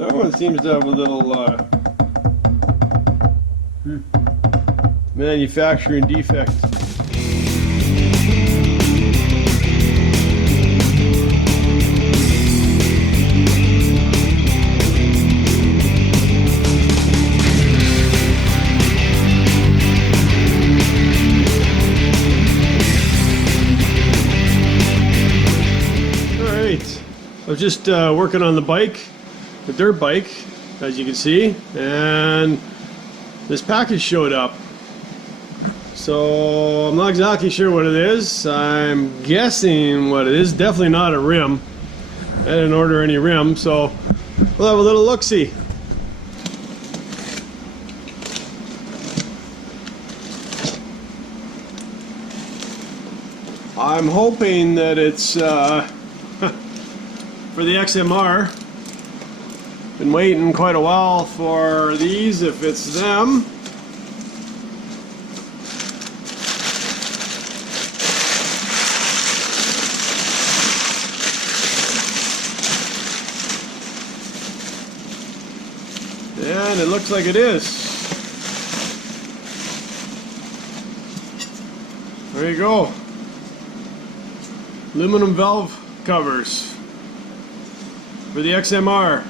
That one seems to have a little manufacturing defect. I was just working on the bike, the dirt bike, as you can see, and this package showed up. So I'm not exactly sure what it is. I'm guessing what it is. Definitely not a rim. I didn't order any rim, so we'll have a little look-see. I'm hoping that it's for the XMR. Been waiting quite a while for these, if it's them. And it looks like it is. There you go. Aluminum valve covers for the XMR.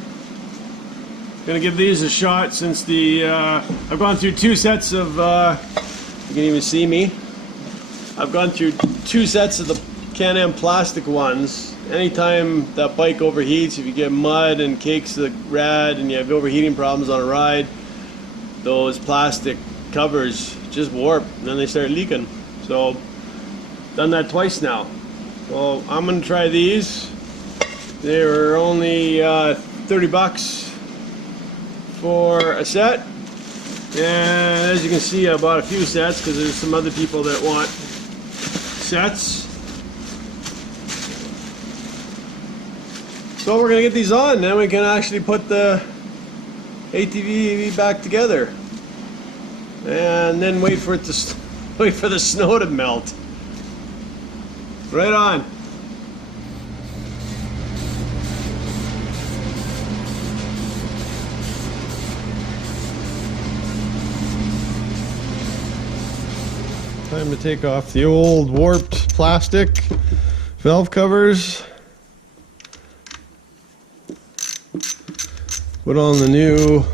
Gonna give these a shot since the I've gone through two sets of you can even see me. I've gone through two sets of the Can-Am plastic ones. Anytime that bike overheats, if you get mud and cakes the rad and you have overheating problems on a ride, those plastic covers just warp and then they start leaking. So done that twice now. So I'm gonna try these. They were only 30 bucks for a set, and as you can see I bought a few sets because there's some other people that want sets. So we're gonna get these on, then we can actually put the ATV back together and then wait for it to wait for the snow to melt. Right on. Time to take off the old warped plastic valve covers. Put on the new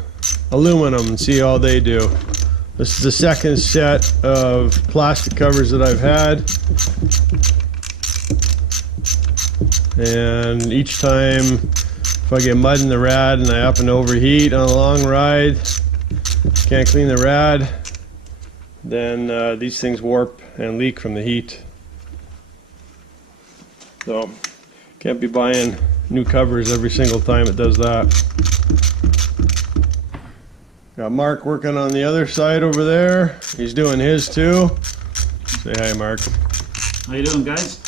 aluminum and see how they do. This is the second set of plastic covers that I've had. And each time, if I get mud in the rad and I happen to overheat on a long ride, can't clean the rad, then these things warp and leak from the heat. So can't be buying new covers every single time it does that. Got Mark working on the other side over there. He's doing his too. Say hi, Mark. How you doing, guys?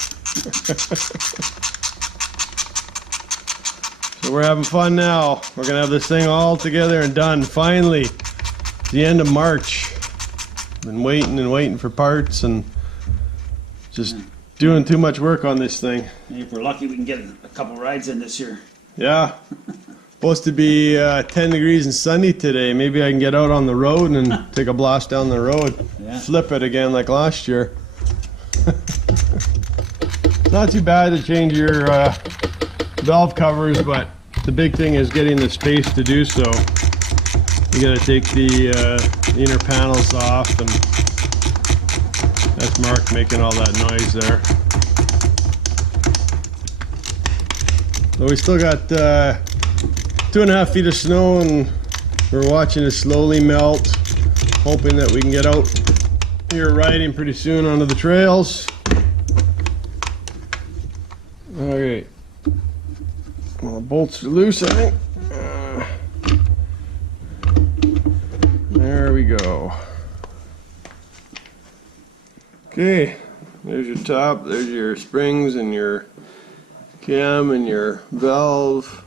So we're having fun now. We're gonna have this thing all together and done finally. It's the end of March. Been waiting and waiting for parts and just doing too much work on this thing. If we're lucky, we can get a couple rides in this year. Yeah. Supposed to be 10 degrees and sunny today. Maybe I can get out on the road and take a blast down the road. Yeah. Flip it again like last year. Not too bad to change your valve covers, but the big thing is getting the space to do so. You gotta take the inner panels off, and that's Mark making all that noise there. So we still got 2.5 feet of snow, and we're watching it slowly melt, hoping that we can get out here riding pretty soon onto the trails. Okay, well, the bolts are loose, I think. There we go. Okay, there's your top, there's your springs and your cam and your valve.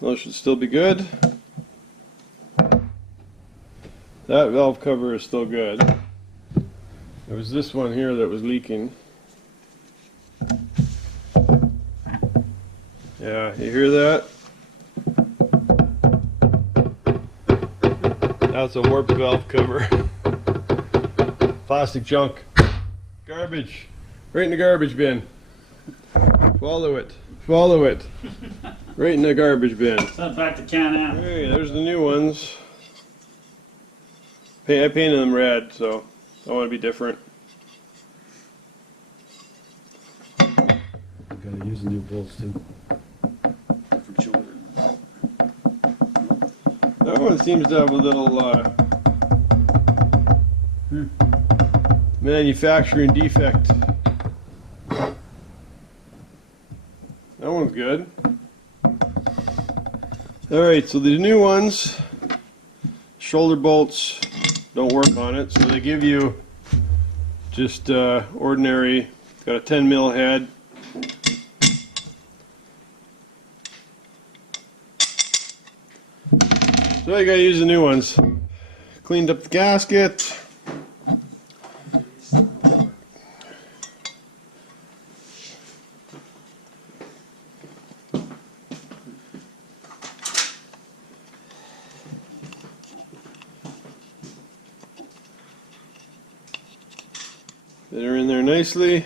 Those should still be good. That valve cover is still good. It was this one here that was leaking. Yeah, you hear that? That's a warp valve cover. Plastic junk. Garbage. Right in the garbage bin. Swallow it. Swallow it. Right in the garbage bin. Send it back to Can-Am. Hey, there's the new ones. I painted them red, so I want to be different. Gotta use the new bolts too. Different shoulder. That one seems to have a little manufacturing defect. That one's good. Alright, so the new ones, shoulder bolts don't work on it, so they give you just ordinary, got a 10 mil head. So you gotta use the new ones. Cleaned up the gasket. They're in there nicely.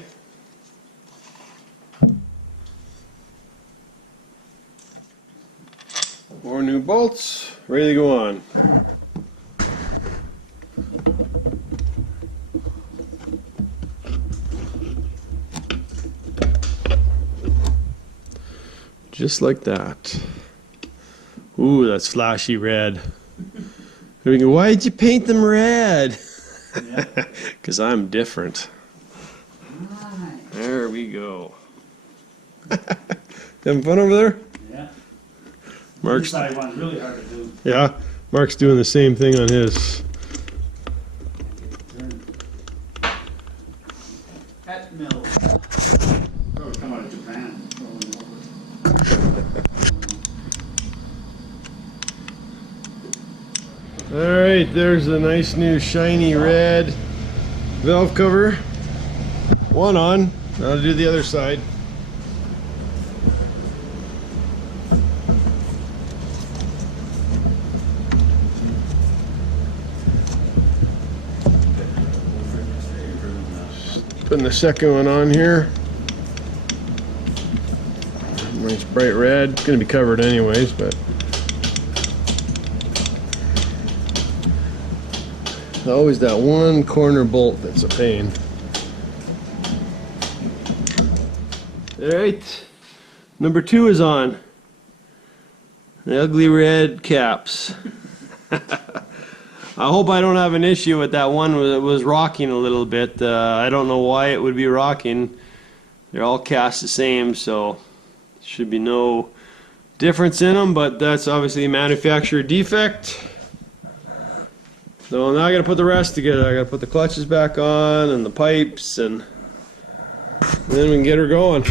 More new bolts, ready to go on. Just like that. Ooh, that's flashy red. Why did you paint them red? Because I'm different. There we go. Having fun over there? Yeah. Mark's, This side one's really hard to do. yeah, Mark's doing the same thing on his. At mill. Probably come out of Japan. Alright, there's a nice new shiny red valve cover. One on. Now I'll do the other side. Putting the second one on here. Nice bright red. It's going to be covered anyways, but always that one corner bolt that's a pain. Alright, number 2 is on. The ugly red caps. I hope I don't have an issue with that one that was rocking a little bit. I don't know why it would be rocking. They're all cast the same, so should be no difference in them, but that's obviously a manufacturer defect. So now I gotta put the rest together. I gotta put the clutches back on and the pipes, and then we can get her going.